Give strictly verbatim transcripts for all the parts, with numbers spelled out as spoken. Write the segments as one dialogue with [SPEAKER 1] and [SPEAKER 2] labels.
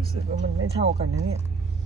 [SPEAKER 1] สึกว่ามันไม่เท่ากันนะเนี่ย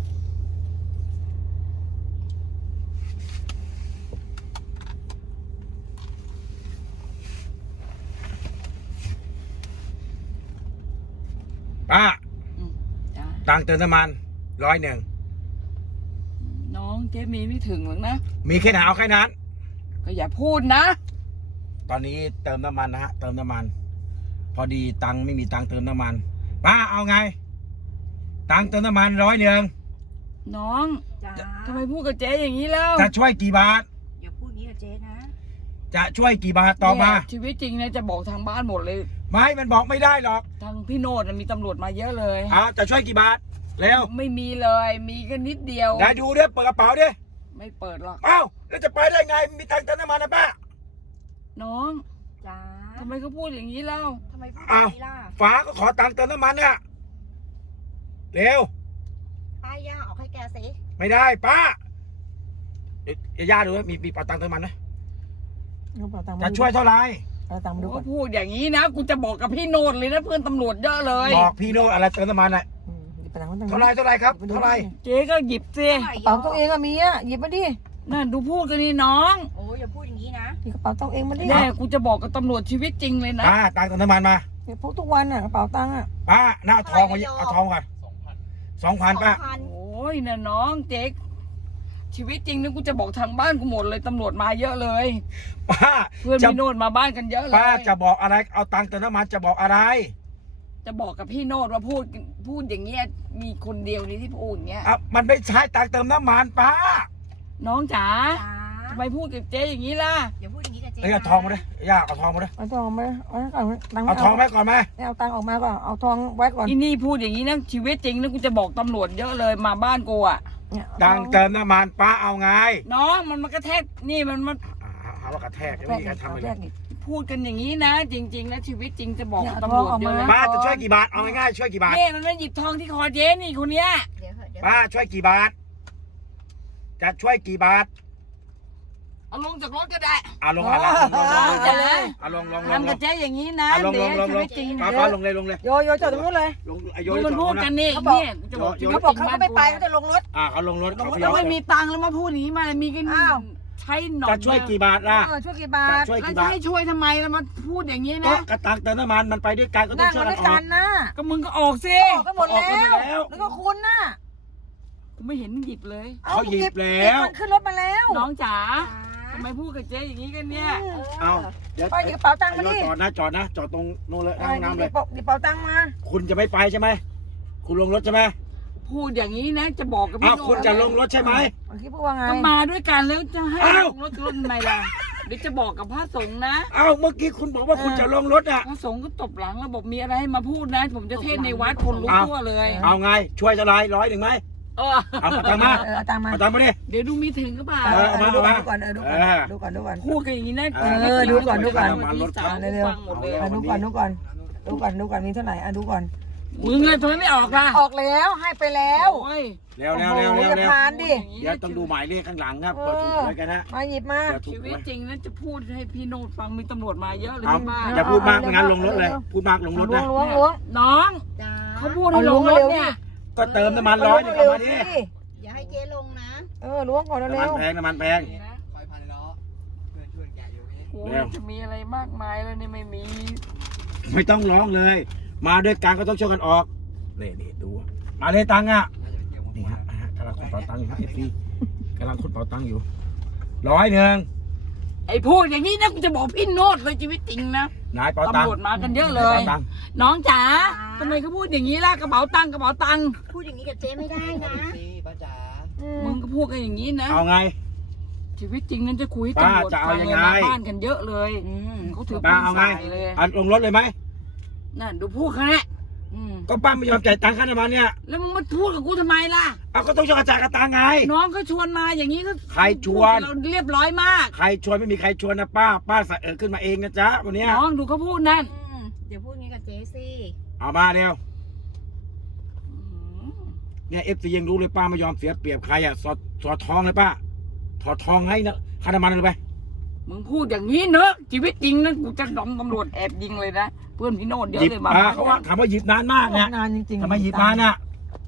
[SPEAKER 2] ป้า
[SPEAKER 3] อืมจ้ะ
[SPEAKER 2] ตังค์เติมน้ำมันร้อยหนึ่ง
[SPEAKER 3] น้องเจ๊มีไม่ถึงหรอกนะ
[SPEAKER 2] มีแค่ไหนเอาแค่นั้น
[SPEAKER 3] ก็อย่าพูดนะ
[SPEAKER 2] ตอนนี้เติมน้ำมันนะฮะเติมน้ำมัน พอดีตังค์ไม่มีตังค์เติมน้ำมันป้าเอาไง ตังค์เติมน้ำมันร้อยหนึ่ง
[SPEAKER 3] น้อง
[SPEAKER 4] จ้า
[SPEAKER 3] ทำไมพูดกับเจ๊อย่างนี้แล้ว
[SPEAKER 2] จะช่วยกี่บาท
[SPEAKER 4] อย่าพูดงี้กับเจ๊นะ
[SPEAKER 2] จะช่วยกี่บาทต่อมา
[SPEAKER 3] เนี่ยชีวิตจริงเนี่ยจะบอกทางบ้านหมดเลย
[SPEAKER 2] ไม่มันบอกไม่ได้หรอก
[SPEAKER 3] ทางพี่โนดมีตำรวจมาเยอะเลย
[SPEAKER 2] เอาจะช่วยกี่บาทเร็ว
[SPEAKER 3] ไม่มีเลย มีแค่นิดเดียว
[SPEAKER 2] ได้ดูดิเปิดกระเป๋าดิ
[SPEAKER 3] ไม่เปิดหรอก
[SPEAKER 2] เอ้าแล้วจะไปได้ไงมีตังค์เติมน้ำมันนะป้า
[SPEAKER 3] น้อง
[SPEAKER 4] จ้า
[SPEAKER 3] ทำไมเขาพูดอย่างนี้เล่า
[SPEAKER 4] ทำไมพูดแบบนี้ล่ะ
[SPEAKER 2] ฟ้าก็ขอตังค์เติมน้ำมันเนี่ยเร็ว
[SPEAKER 4] ป้ายย่าออกให้แกสิ
[SPEAKER 2] ไม่ได้ป้าเดี๋ยวย่าดูว่ามีมีปาตังค์เติมน้ำมันไหม
[SPEAKER 1] เอาเป๋าตังค์มา
[SPEAKER 2] จะช่วยเท่าไหร่
[SPEAKER 1] เอาตังค์มาดูก่
[SPEAKER 3] ก็
[SPEAKER 1] อน
[SPEAKER 3] พูดอย่างนี้นะ กูจะบอกกับพี่โนดเลยนะเพื่อนตำรวจเยอะเลย
[SPEAKER 2] บอกพี่โน้ตอะไรเติมน้ำมันน่ะ
[SPEAKER 1] อืมหยิบไปตังค์มาตังค์
[SPEAKER 2] เท่าไหรเท่าไหรครับเท่าไหร
[SPEAKER 3] เจ๊ก็หยิบสิ
[SPEAKER 4] ท่ไห
[SPEAKER 1] กระเป๋าตัวเองอะมีอะหยิบมาดิ
[SPEAKER 3] นั่นดูพูดกันนี่น้อง
[SPEAKER 4] โอ้ยอย่าพูดอย่างนี้นะ
[SPEAKER 1] หยิบกระเป๋าตัวเองมาดิ
[SPEAKER 3] แน่กูจะบอกกับตำรวจชีวิตจริงเลยนะ
[SPEAKER 2] ป้าตังค์เติมน้ำมันมา
[SPEAKER 1] เนี่ยพกทุกวันอะกระเป๋าตังค์อะ
[SPEAKER 2] ป้าหน้าเอาทองมาเอาทองก่อนสองพันป้า
[SPEAKER 4] สองพัน
[SPEAKER 3] โอ้ยนะน้องเจ๊กชีวิตจริงนะกูจะบอกทางบ้านกูหมดเลยตำรวจมาเยอะเลย
[SPEAKER 2] ป้า
[SPEAKER 3] เพื่อน
[SPEAKER 2] จะ
[SPEAKER 3] พี่โนดมาบ้านกันเยอะเลย
[SPEAKER 2] ป้าจะบอกอะไรเอาตังค์เติมน้ำมันจะบอกอะไร
[SPEAKER 3] จะบอกกับพี่โนดว่าพูดพูดอย่างเงี้ยมีคนเดียวนี่ที่พูดอย่างเงี้ย
[SPEAKER 2] อ่ะมันไม่ใช่ตังค์เติมน้ำมันป้า
[SPEAKER 3] น้องจ๋า
[SPEAKER 4] จ้า
[SPEAKER 3] ทำไมพูดกับเจ๊อย่างนี้ล่ะ
[SPEAKER 4] อย่าพูดอย่างนี้กับเจ๊
[SPEAKER 2] เอ้ยเอา
[SPEAKER 4] นะ
[SPEAKER 2] ทองมาดิย่าเอาทองมาดิ
[SPEAKER 1] เอาทองมาเอาก่อนตังค์
[SPEAKER 2] เอาทองไว้ก่อนไหม
[SPEAKER 1] ไม่เอาตังค์ออกมาก่อนเอาทองไว้ก่อน
[SPEAKER 3] อีนี่พูดอย่างนี้นะชีวิตจริงนะกูจะบอกตำรวจเยอะเลยมาบ้านกูอ่ะ
[SPEAKER 1] เนี่ยเอา
[SPEAKER 2] ตังค์เติมน้ำมันป้าเอาไง
[SPEAKER 3] น้องมันมากระแทกนี่มันมา
[SPEAKER 2] อ่าหาว่ากระแทก
[SPEAKER 1] แท
[SPEAKER 2] ไม่
[SPEAKER 1] ก
[SPEAKER 2] มีการทำ
[SPEAKER 1] เอา
[SPEAKER 2] เลย
[SPEAKER 1] แทกดิ
[SPEAKER 3] พูดกันอย่างนี้นะ จริง ๆ นะชีวิตจริงจะบอก
[SPEAKER 1] เนี่ย
[SPEAKER 3] ตำรวจเยอะ
[SPEAKER 1] เอาทองออก
[SPEAKER 3] เลย
[SPEAKER 1] มา
[SPEAKER 2] ป้าจะช่วยกี่บาทเอาง่ายๆช่วยกี่บาท
[SPEAKER 3] นี่มันมาหยิบทองที่คอเจ๊นี่คนเนี้ย
[SPEAKER 4] เดี๋ยวเถอะเดี๋ยว
[SPEAKER 2] ป้าช่วยกี่บาท จะช่วยกี่บาท
[SPEAKER 3] เอาลงจากรถก็ได้
[SPEAKER 2] เอาลงมาแล้วลงลงลง
[SPEAKER 3] จ๋า
[SPEAKER 2] เอาลงลงลง
[SPEAKER 3] ทำกับเจ๊อย่างนี้นะ
[SPEAKER 2] เอาลง
[SPEAKER 3] เดี๋
[SPEAKER 2] ล
[SPEAKER 3] ยว
[SPEAKER 2] งลง
[SPEAKER 3] ชี
[SPEAKER 2] ล
[SPEAKER 3] วิ
[SPEAKER 2] ง
[SPEAKER 3] ตจริง
[SPEAKER 2] ป้าป้าลงเลยลงเลย
[SPEAKER 1] โยโยจอดตรงนู้นเลย
[SPEAKER 2] ลงไอโย
[SPEAKER 3] ดู
[SPEAKER 2] น
[SPEAKER 3] มันพูดกันนี่
[SPEAKER 1] เขาบอก
[SPEAKER 3] เนี่ยจะบอกชีวิ
[SPEAKER 1] เขา
[SPEAKER 3] ต
[SPEAKER 1] บอก
[SPEAKER 3] จริง
[SPEAKER 1] เขา
[SPEAKER 3] บ้าน
[SPEAKER 1] ก็ไม่ไป
[SPEAKER 3] กู
[SPEAKER 1] เขาจะลงรถ
[SPEAKER 2] อ่าเขาลงรถเขาพยา
[SPEAKER 3] แล้ว
[SPEAKER 2] ยาม
[SPEAKER 3] ไม่มีตังค์แล้วมาพูดอย่างนี้มาเลยมีกัน
[SPEAKER 1] อ้าว
[SPEAKER 3] ใช้หนอน
[SPEAKER 2] จะช่วยกี่บาทล่ะ
[SPEAKER 1] เออช่วยกี่บา
[SPEAKER 2] จะ
[SPEAKER 1] ท
[SPEAKER 2] ช่วย
[SPEAKER 3] แล้ว
[SPEAKER 2] กี่
[SPEAKER 3] จะ
[SPEAKER 2] บาท
[SPEAKER 3] ให้ช่วยทำไมแล้วมาพูดอย่างนี้
[SPEAKER 2] ก็
[SPEAKER 3] นะ
[SPEAKER 2] กระตังเติมน้ำมันมันไปด้วยกันก็ต้อ
[SPEAKER 1] นั่
[SPEAKER 2] ง
[SPEAKER 1] ง
[SPEAKER 2] ช่วย
[SPEAKER 1] มา
[SPEAKER 2] กั
[SPEAKER 1] ด้วน ย
[SPEAKER 2] อ
[SPEAKER 1] กั
[SPEAKER 2] อน ก
[SPEAKER 1] นะ
[SPEAKER 3] ก็มึงก็ออกสิ
[SPEAKER 1] ออกกันหมด
[SPEAKER 2] ออกกันหมดแล้
[SPEAKER 1] แล้ว ว แล้วก็คุณน่ะ
[SPEAKER 3] กูไม่เห็นหยิบเลย
[SPEAKER 2] เขาหยิบแล้ว
[SPEAKER 1] มันขึ้นรถมาแล้ว
[SPEAKER 3] น้องจ๋า
[SPEAKER 4] จ้า
[SPEAKER 3] ทำไมพูดกับเจ๊อย่างนี้กันเนี่ย
[SPEAKER 4] เอ
[SPEAKER 2] เอา
[SPEAKER 4] อ
[SPEAKER 2] เดี๋ยว
[SPEAKER 1] ไปหยิบกระเป๋าตังค์มาดิ
[SPEAKER 2] จอดนะจอดนะจอดตรงนู้นเลย
[SPEAKER 1] เอ
[SPEAKER 2] ห้
[SPEAKER 1] อ
[SPEAKER 2] องน้ำ
[SPEAKER 1] ห
[SPEAKER 2] เล
[SPEAKER 1] ยิ
[SPEAKER 2] ย
[SPEAKER 1] บหยิบกระเป๋าตังค์มา
[SPEAKER 2] คุณจะไม่ไปใช่ไหมคุณลงรถใช่ไหม
[SPEAKER 3] พูดอย่างนี้นะจะบอกกับ
[SPEAKER 2] อ้า
[SPEAKER 3] พี่
[SPEAKER 2] ว
[SPEAKER 3] โน
[SPEAKER 2] คุณจะลงรถใช่ไหม
[SPEAKER 1] เมื่อกี้พูดว่าไง
[SPEAKER 3] ก็มาด้วยกันแล้วจะให้
[SPEAKER 2] อ้าว
[SPEAKER 3] ลงรถรถทำไมล่ะเดี๋ยวจะบอกกับพระสงฆ์นะ
[SPEAKER 2] อ้าวเมื่อกี้คุณบอกว่าคุณจะลงรถอ่ะ
[SPEAKER 3] พระสงฆ์ก็ตบหลังแล้วบอกมีอะไรให้มาพูดนะ ผมจะเทศน์ในวัดคนรู้
[SPEAKER 2] อ้าว
[SPEAKER 3] ทั่วเลย
[SPEAKER 2] เอาไงช่วยจะไรร้อยหนึ่งไหม
[SPEAKER 3] เออ
[SPEAKER 2] เอาเอาตังค์มา
[SPEAKER 1] เออเอาตังค์มา
[SPEAKER 2] เอาตังค์มาดิ
[SPEAKER 3] เดี๋ยวดูมีถึงก็เปล่า
[SPEAKER 2] เออเอามา
[SPEAKER 1] ดูก่อน
[SPEAKER 2] เอามา
[SPEAKER 1] ดูก่อนเออดูก่อน
[SPEAKER 2] เออ
[SPEAKER 1] ดูก่อนดูก่อน
[SPEAKER 3] พูดกันอย่างนี้นะ
[SPEAKER 2] เออ
[SPEAKER 1] เออดูก่อนดูก่อน
[SPEAKER 3] พี่สาว
[SPEAKER 1] เร็วๆ
[SPEAKER 3] ฟังหมดเลย
[SPEAKER 1] อ่ะดูก่อนดูก่อนดูก่อนดูก่อนมีเท่าไหร่อ่ะดูก่อน
[SPEAKER 3] มึงเลยทำไมไม่ออกล่ะ
[SPEAKER 1] ออกแล้วให้ไปแล้ว
[SPEAKER 3] โอ้ย
[SPEAKER 2] เร็วเร็วเร็วเร็ว
[SPEAKER 1] จะ
[SPEAKER 2] เร็ว
[SPEAKER 1] ผ่านดิ
[SPEAKER 2] เดี๋ยวต้องดูหมายเลขข้างหลังครับเปิดถูกไว้กันนะ
[SPEAKER 1] มาหยิบมา
[SPEAKER 2] เปิดถูก
[SPEAKER 3] ชีวิต
[SPEAKER 2] ไว้
[SPEAKER 3] จริงนะจะพูดให้พี่โนดฟังมีตำรวจมาเยอะเลย
[SPEAKER 2] เอา
[SPEAKER 3] ที่บ้าน
[SPEAKER 2] อย่าพูดมากไม่งั้นลงรถเลย พูดมากลงรถ
[SPEAKER 1] ล้ว
[SPEAKER 2] นะ
[SPEAKER 1] งล้วงล้วง
[SPEAKER 3] น้อง
[SPEAKER 4] จ้า
[SPEAKER 3] เขาพูดให้ลงรถเนี่ย
[SPEAKER 2] ก็เติมน้ำมันร้อยหนึ่งเอามาดิ
[SPEAKER 4] อย่าให้เจ๊ลงนะ
[SPEAKER 1] เออล้วงก่อน
[SPEAKER 2] น้ำ
[SPEAKER 1] เร็
[SPEAKER 2] มัน
[SPEAKER 1] ว
[SPEAKER 2] แพงน้ำมันแพง
[SPEAKER 5] คอยพันล้อเพื่อนช่วยแกะอยู่นี่
[SPEAKER 3] โอ้
[SPEAKER 2] เร็
[SPEAKER 3] ยว จะมีอะไรมากมายแล้วเนี่ยไม่มี
[SPEAKER 2] ไม่ต้องร้องเลย มาด้วยกันก็ต้องช่วยกันออกนี่นี่ดู มาเลยตังค์อ่ะ
[SPEAKER 5] น่าจะไปเกี่ยวกับ
[SPEAKER 2] นี่ฮะอ่ะฮะกำลังคนเป๋าตังค์อยู่ครับเอฟซีกำลังคนเป๋าตังค์อยู่ร้อยหนึ่ง
[SPEAKER 3] ไอ้พูดอย่างนี้นะกูจะบอกพี่โนดเลยชีวิตจริงนะ
[SPEAKER 2] นายเป๋าตัง
[SPEAKER 3] ตำร
[SPEAKER 2] ค์
[SPEAKER 3] วจมากันเยอะเลย
[SPEAKER 2] ป๋าตังค์
[SPEAKER 3] น้องจ๋าทำไมเขาพูดอย่างนี้ล่ะกระเป๋าตังค์กระเป๋าตังค์
[SPEAKER 4] พูดอย่างนี้กับเจ๊ไม่ได้นะ
[SPEAKER 5] สิป้าจ๋า
[SPEAKER 1] ๆ
[SPEAKER 3] มึงก็พูดกันอย่างนี้นะ
[SPEAKER 2] เอาไง
[SPEAKER 3] ชีวิตจริงนั้นจะคุยให้
[SPEAKER 2] ป้า
[SPEAKER 3] ตำรวจ
[SPEAKER 2] จะเอา
[SPEAKER 3] ฟัง
[SPEAKER 2] ยัง
[SPEAKER 3] เลย
[SPEAKER 2] ไง
[SPEAKER 3] มาบ้านกันเยอะเลย
[SPEAKER 4] อืม
[SPEAKER 3] เขาถือ
[SPEAKER 2] ป้า
[SPEAKER 3] ปืน
[SPEAKER 2] เอาไง
[SPEAKER 3] ใส่เลย
[SPEAKER 2] เอาลงรถเลยไหม
[SPEAKER 3] นั่นดูพูดเขาเนี่ยอืม
[SPEAKER 2] ก็ป้าไม่ยอมจ่ายตังค์ค่าน้ำมันเนี่ย
[SPEAKER 3] แล้วมึงมาพูดกับกูทำไมล่ะ
[SPEAKER 2] เอาก็ต้องช่วยกันจ่ายกระตังค์ไง
[SPEAKER 3] น้องก็ชวนมาอย่างนี้ก็
[SPEAKER 2] ใครชวน
[SPEAKER 3] พูดกับเราเรียบร้อยมาก
[SPEAKER 2] ใครชวนไม่มีใครชวนนะป้า ป้าใส่เออขึ้นมาเองนะจ๊ะวันเนี้ย
[SPEAKER 3] น้องดูเขาพูดนั่น
[SPEAKER 4] อืมเดี๋ยวพูดงี้กับเจ๊สิ
[SPEAKER 2] เอามาเร็ว
[SPEAKER 3] อืม
[SPEAKER 2] เนี่ยเอฟซียังรู้เลยป้าไม่ยอมเสียเปรียบใครอ่ะสอดสอดทองเลยป้าถอดทองให้นะค่าน้ำมันเลยไป
[SPEAKER 3] มึงพูดอย่างนี้เนอะชีวิตจริงนะกูจะดอมตำรวจแอบยิงเลยนะเพื่อนพี่โนดเยอะ
[SPEAKER 2] หยิบ
[SPEAKER 3] เลยมา
[SPEAKER 2] อ่า
[SPEAKER 3] บ้าน
[SPEAKER 2] เขาว่าถามว่าหยิบนานมากเนี่ย
[SPEAKER 1] นานจริงๆ
[SPEAKER 2] ทำไมหยิบนานอ่ะ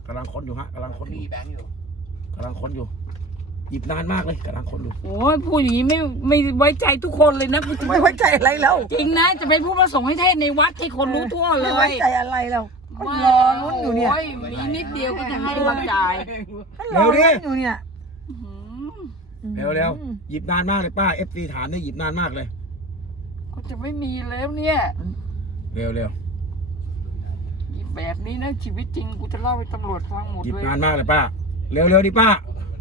[SPEAKER 2] กำลังค้นอยู่ฮะกำลังค้นอยู่
[SPEAKER 5] มีแบงค์อยู่
[SPEAKER 2] กำลังค้นอยู่หยิบนานมากเลยกำลังค้นอยู่
[SPEAKER 3] โอ้ยพูดอย่างนี้ไม่ไม่ไว้ใจทุกคนเลยนะกูจะ
[SPEAKER 1] ไม่ไว้ใจอะไรแล้ว
[SPEAKER 3] จริงนะจะเป็นผู้ประสงค์ให้เทศในวัดให้คนรู้ทั่วเล
[SPEAKER 1] ไม่ไว้
[SPEAKER 3] ย
[SPEAKER 1] ใจอะไรแล้วก็รอลุ้นอยู่เนี่ย
[SPEAKER 3] โอ้มีนิดเดียวก็จะให้มาจ่าย
[SPEAKER 1] ก็รอลุ้นอยู่เนี่ย
[SPEAKER 3] อื้อหือ
[SPEAKER 2] เร็วเร็วหยิบนานมากเลยป้าเอฟซีถามเนี่ยหยิบนานมากเลย
[SPEAKER 3] ก็จะไม่มีแล้วเนี่ย
[SPEAKER 2] เร็วเร็ว
[SPEAKER 3] แบบนี้นะชีวิตจริงกูจะเล่าให้ตำรวจฟังหมด
[SPEAKER 2] หยิบ
[SPEAKER 3] เลย
[SPEAKER 2] นานมากเลยป้าเร็วเร็วดิป้า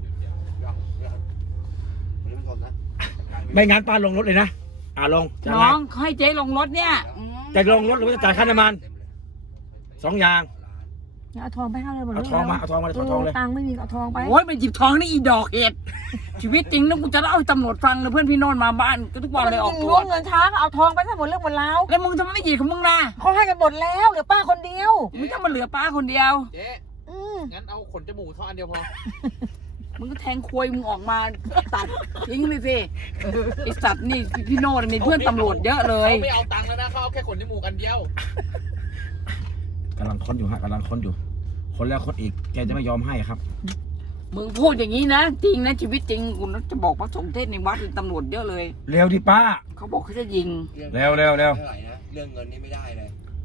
[SPEAKER 5] มันไม่ชนนะ
[SPEAKER 2] ไม่งั้นป้าลงรถเลยนะอ่าลงจะ
[SPEAKER 3] น้
[SPEAKER 2] ไง
[SPEAKER 3] องให้เจ๊ลงรถเนี่ย
[SPEAKER 2] จะลงรถหรือว่าจะจ่ายค่าน้ำมันสองอย่าง
[SPEAKER 1] เอาทองไปให้เลยหมด
[SPEAKER 2] เอาทองมาเอาทองมาเลยถอดทองเลย
[SPEAKER 1] ตังค์ไม่มีเอาทองไป
[SPEAKER 3] โอ้ยมันหยิบทองนี่อีดอกเห็ด ชีวิตจริงนะกูจะเล่าให้ตำรวจฟังเลยเพื่อนพี่โนนมาบ้านก็ทุกวันเลยออกตร
[SPEAKER 1] ล้ว
[SPEAKER 3] ว
[SPEAKER 1] ง
[SPEAKER 3] จ
[SPEAKER 1] เงินช้าก็เอาทองไปทั้งหมดเรื่องหมดแล้ว
[SPEAKER 3] แล้วมึงทำไมไม่หยิบของมึงล่ะ
[SPEAKER 1] เขาให้กันหมดแล้วเหลือป้าคนเดียว
[SPEAKER 3] มึงจะมาเหลือป้าคนเดียว
[SPEAKER 5] เจ๊
[SPEAKER 1] อืม
[SPEAKER 5] งั้นเอาขนจมูกเขาอันเดียวพอ
[SPEAKER 3] มึงก็แทงควยมึงออกมาตัดทิ้งไปสิไอสัตว์นี่พี่โนนมีเพื่อนตำรวจเยอะเลย
[SPEAKER 5] เขาไม่เอาตังค์แล้วนะเขาเอาแค่ขนจมูกอันเดียว
[SPEAKER 2] กำลังค้นอยู่ฮะกำลังค้นอยู่คนแล้วคนอีกแกจะไม่ยอมให้ครับ
[SPEAKER 3] มึงพูดอย่างนี้นะจริงนะชีวิตจริงกูจะบอกพระสงฆ์เทศในวัดมีตำรวจเยอะเลย
[SPEAKER 2] เร็วดิป้า
[SPEAKER 3] เขาบอกเขาจะยิง
[SPEAKER 2] เร็วเร็วเร็ว
[SPEAKER 5] เท่าไหร่นะเรื่องเงินนี่ไม่ได้เลย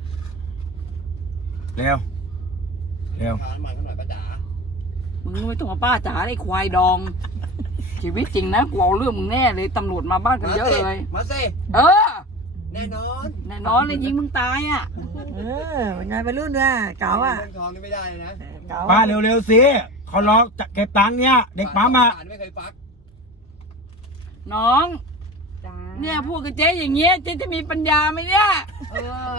[SPEAKER 2] เร็วเร็ว
[SPEAKER 5] ทานมันก็หน่อยป้าจ๋า
[SPEAKER 3] มึงไม่ต้องมาป้าจ๋าไอ้ควายดอง ชีวิตจริงนะกูเอาเรื่องมึงแน่เลยตำรวจมาบ้านกันเยอะเลย
[SPEAKER 5] มาสิ
[SPEAKER 3] เออ
[SPEAKER 5] แน่นอน
[SPEAKER 3] แน่นอนเลยยิงมึงตายอ่ะ
[SPEAKER 1] เออเป็นไงไปรุ่นเนี่ยเก๋าอ่ะ
[SPEAKER 5] เงินทองนี่ไม่ได้เลยนะ
[SPEAKER 1] เก๋า
[SPEAKER 2] ป้าเร็วเร็วสิเขารอจะเก็บตังค์เนี่ยเด็กปั๊มอ่ะ
[SPEAKER 5] ผ่านไม่เคยฟัก
[SPEAKER 3] น้อง เนี่ยพูดกับเจ๊อย่างเงี้ยเจ๊จะมีปัญญาไหมเนี่ย
[SPEAKER 4] เออ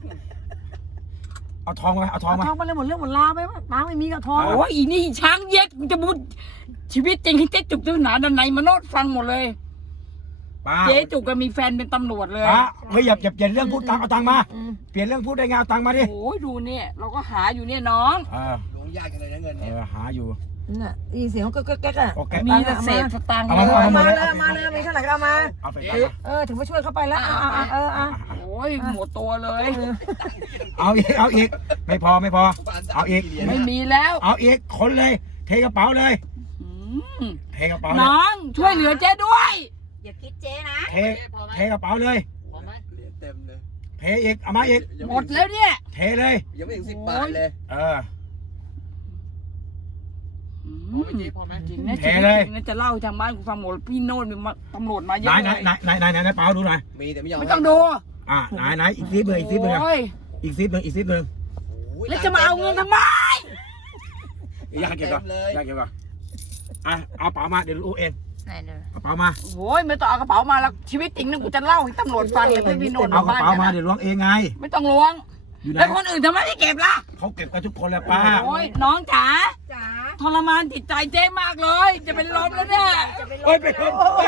[SPEAKER 2] เอาทองมาเอาทอง
[SPEAKER 1] เอา
[SPEAKER 2] มา
[SPEAKER 1] ทองไปเลยหมดเรื่องหมดราวไปวะตังค์ไม่มีก็เอาทอง
[SPEAKER 2] เา
[SPEAKER 3] โอ้ยอีนี่ช้างเย็ดกูจะพูดชีวิตจริงให้เจ๊จุกเจ้าหนาดันไหนมาโนดฟังหมดเลย
[SPEAKER 2] ป้า
[SPEAKER 3] เจ๊จุกก็มีแฟนเป็นตำรวจเลย
[SPEAKER 2] ป้าเฮ้ยอย่าอย่าเปลี่ยนเรื่องพูดตังค์เอาตังค์มา
[SPEAKER 1] อืม
[SPEAKER 2] เปลี่ยนเรื่องพูดได้ไงเอาตังค์มาดิ
[SPEAKER 3] โอ้ยดูเนี่ยเราก็หาอยู่เนี่ยน้อง
[SPEAKER 2] เออ
[SPEAKER 5] หลวงยากจังเลยนะเงิน
[SPEAKER 2] เอ
[SPEAKER 5] เนี่ย
[SPEAKER 2] อหาอยู่
[SPEAKER 1] น่ะอีเสียงก็ก็แก๊กอ่ะ
[SPEAKER 2] โอเค
[SPEAKER 3] มีแต่เศษสตางค์
[SPEAKER 2] เอา
[SPEAKER 3] เล
[SPEAKER 2] มา
[SPEAKER 3] ย
[SPEAKER 2] เอา
[SPEAKER 1] มา
[SPEAKER 2] มา
[SPEAKER 1] เลยมาเลยมีเท่าไหร่ก็เอามา
[SPEAKER 2] เอาไป
[SPEAKER 1] เออถึงมาช่วยเขาไปแล้วเอาเอาเอาเออเอา
[SPEAKER 3] โอ้ยหมดตัวเลย
[SPEAKER 2] เอาอีกเอาอีกไม่พอไม่พอ เอาอีก
[SPEAKER 3] ไม่มีแล้ว
[SPEAKER 2] เอาอีกคนเลย เทกระเป๋าเลย
[SPEAKER 3] อืม
[SPEAKER 2] เทกระเป๋าเลย
[SPEAKER 3] น้องช่วยเหลือเจ๊ด้วย
[SPEAKER 4] อย่าคิดเจ๊นะ
[SPEAKER 2] เทเทกระเป๋าเลย
[SPEAKER 5] พอไหมเหรียญเต็มเลย
[SPEAKER 2] เทอีกเอามาอีก
[SPEAKER 3] หมดแล้วเนี่ย
[SPEAKER 2] เทเลย
[SPEAKER 5] ยังไม่ถึงสิบบาทเลย
[SPEAKER 2] เออ
[SPEAKER 3] อื
[SPEAKER 5] พอ
[SPEAKER 3] ม
[SPEAKER 5] ไหมเจ๊พอไหม
[SPEAKER 3] จริงนะ
[SPEAKER 2] แท
[SPEAKER 3] ชีวิต
[SPEAKER 2] เลย
[SPEAKER 3] จริงนะจะเล่าให้ทางบ้านกูฟังหมดพี่โน้ตมีมาตำรวจมาเย
[SPEAKER 2] ไหน
[SPEAKER 3] อะ
[SPEAKER 2] ไหน
[SPEAKER 3] เลย
[SPEAKER 2] ไหนไหนไหนไหนไหนเป๋าดูหน่อย
[SPEAKER 5] มีแต่ไม่ยอม
[SPEAKER 3] ไม่ต้องดู
[SPEAKER 2] อ่าไหนไหนอีกซิปหนึ่งอีกซิปหนึ่ง
[SPEAKER 3] โอ้ย
[SPEAKER 2] อีกซิปหนึ่งอีกซิปหนึ่ง
[SPEAKER 5] โอ้ย
[SPEAKER 3] แล้วจะมาเอาเงินทำไม
[SPEAKER 2] อยากเก็บก่อนอยากเก็บก่อนอ่ะเอาเป๋ามาเดี๋ยวรู้เอง
[SPEAKER 4] ไหนเด้อ
[SPEAKER 2] เอาเป๋ามา
[SPEAKER 3] โอ้ยไม่ต้องเอากระเป๋ามาแล้วชีวิตจริงนะกูจะเล่าให้ตำรวจฟังเลยเพื่อนพี่โน้ต
[SPEAKER 2] เอากระ
[SPEAKER 3] บ้าน
[SPEAKER 2] เป๋า
[SPEAKER 3] กัน
[SPEAKER 2] มา
[SPEAKER 3] นะ
[SPEAKER 2] เดี๋ยวล้วงเองไง
[SPEAKER 3] ไม่ต้องล้วง
[SPEAKER 2] อยู่ไหน
[SPEAKER 3] แล้วคนอื่นทำไมไม่เก็บล่ะ
[SPEAKER 2] เขาเก็บกันทุกคนแหละป้า
[SPEAKER 3] โอ้ยน้องจ๋า
[SPEAKER 4] จ๋า
[SPEAKER 3] ทรมานจิตใจเจ๊มากเลย จะเป็นลมแล้วเนี่ย
[SPEAKER 4] จะไปล
[SPEAKER 2] โอ้ย
[SPEAKER 4] ง
[SPEAKER 2] เป็นลม
[SPEAKER 1] โอ้ย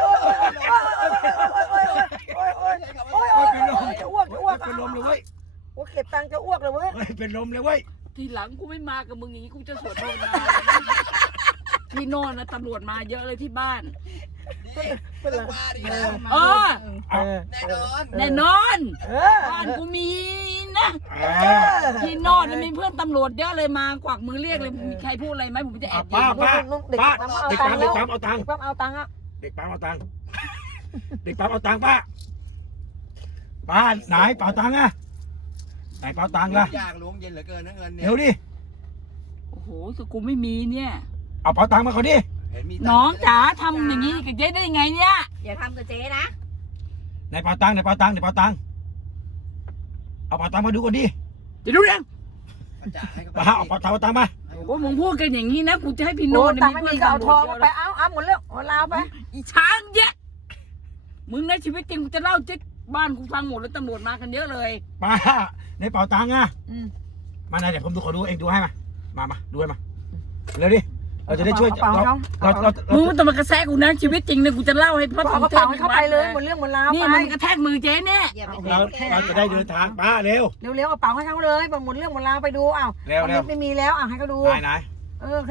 [SPEAKER 1] โอ้ยโอ้ยโอ้ยโอ้ยโอ้ยจะอ้วกจะอ้วก
[SPEAKER 2] เป็นลมเลยเว้ย
[SPEAKER 1] โอ้ยเก็บตังค์จะอ้วกเลยเว้ย
[SPEAKER 2] เฮ้ยเป็นลมเลยเว้ย
[SPEAKER 3] ทีหลังกูไม่มากับมึงอย่างนี้กูจะสวดภาวนาพี่โน่นนะตำรวจมาเยอะเลยที่บ้าน
[SPEAKER 5] ไม่ต้องมาดินะ
[SPEAKER 3] เออ
[SPEAKER 1] เออ
[SPEAKER 5] แน่นอน
[SPEAKER 3] แน่นอน
[SPEAKER 1] เออ
[SPEAKER 3] บ้านกูมีนะ
[SPEAKER 2] เออ
[SPEAKER 3] พี่โน่นมีเพื่อนตำรวจเยอะเลยมากวักมือเรียกเลยมีใครพูดอะไรไหมผมจะแอบยิ
[SPEAKER 2] ป้าง ป้า
[SPEAKER 1] เด็ก
[SPEAKER 2] ป้า
[SPEAKER 1] ปั๊ม
[SPEAKER 2] เด็ก
[SPEAKER 1] เอา
[SPEAKER 2] ปั๊ม
[SPEAKER 1] ตัง
[SPEAKER 2] เด็
[SPEAKER 1] ค์
[SPEAKER 2] กปั๊มเอาตังค์
[SPEAKER 1] ปั๊มเอาตังค์อ่ะ
[SPEAKER 2] เด็กปั๊มเอาตังค์เด็กปั๊มเอาตังค์ป้าป้าไหนเป๋าตังค์อะไหนเป๋าตังค์ล่ะ
[SPEAKER 5] ยากล้วงเย็นเหลือเกินนะเงินเนี่ย
[SPEAKER 2] เดี๋ยวดิ
[SPEAKER 3] โอ้โหคือกูไม่มีเนี่ย
[SPEAKER 2] เอาเป๋าตังค์มาเขาดิ
[SPEAKER 5] เห็นมี
[SPEAKER 3] น้องจ๋าทำอย่างนี้กับเจ๊ได้ยังไงเนี่ย
[SPEAKER 4] อย่าทำกับเจ๊นะ
[SPEAKER 2] ไหนเป๋าตังค์ไหนเป๋าตังค์ไหนเป๋าตังค์เอาเป๋าตังค์มาดูก่อนดิ
[SPEAKER 3] จะดูยัง
[SPEAKER 5] ป้าจ๋าให้เขา
[SPEAKER 2] ป้าเอาเป๋าตังค์เอาตังค์มา
[SPEAKER 3] โอ้มึงพูดกันอย่างนี้นะกูจะให้พี่
[SPEAKER 1] โอ้
[SPEAKER 3] โน่น
[SPEAKER 1] ตังค์
[SPEAKER 3] มี
[SPEAKER 1] ไม่
[SPEAKER 3] เพื่
[SPEAKER 1] มี
[SPEAKER 3] อน
[SPEAKER 1] ก็เอา
[SPEAKER 3] ตำร
[SPEAKER 1] ท
[SPEAKER 3] ว
[SPEAKER 1] อง
[SPEAKER 3] จเยอะ
[SPEAKER 1] ไป
[SPEAKER 3] เลย
[SPEAKER 1] เอาเอาหมดแล้วเอาลาวไป
[SPEAKER 3] อีช้างเยอะมึงในชีวิตจริงกูจะเล่าเจ๊บ้านกูฟังหมดแล้วตำรวจมากันเยอะเลย
[SPEAKER 2] ป้าในเป๋าตังค์อะ
[SPEAKER 1] อืม
[SPEAKER 2] มาไหนเดี๋ยวผมดูขอดูเองดูให้มามามาดูให้มาเร็วดิเราจะได้ช่วย
[SPEAKER 1] กระเป๋า
[SPEAKER 2] เรา
[SPEAKER 1] เขา
[SPEAKER 2] เราเรา
[SPEAKER 3] มึงไม่ต้องมากระแซะกูนะชีวิตจริงเนี่ยกูจะเล่าให้พ่อ
[SPEAKER 1] เอากระเป๋าให้เขาไปเลยหมดเรื่องหมดราว
[SPEAKER 3] นี่
[SPEAKER 1] ไป
[SPEAKER 3] มันกระแทกมือเจ๊เนี่ย
[SPEAKER 4] อย่าไป
[SPEAKER 2] เรา
[SPEAKER 4] แค่
[SPEAKER 2] เราจะได้เดินทางป้าเร็ว
[SPEAKER 1] เร็วๆกระเป๋าให้เขาเลยหมดเรื่องหมดราวไปดูอ้าว
[SPEAKER 2] เร็วเร็ว
[SPEAKER 1] ไม่มีแล้วอ่ะให้เขาดู
[SPEAKER 2] ไหนไหน
[SPEAKER 1] เออ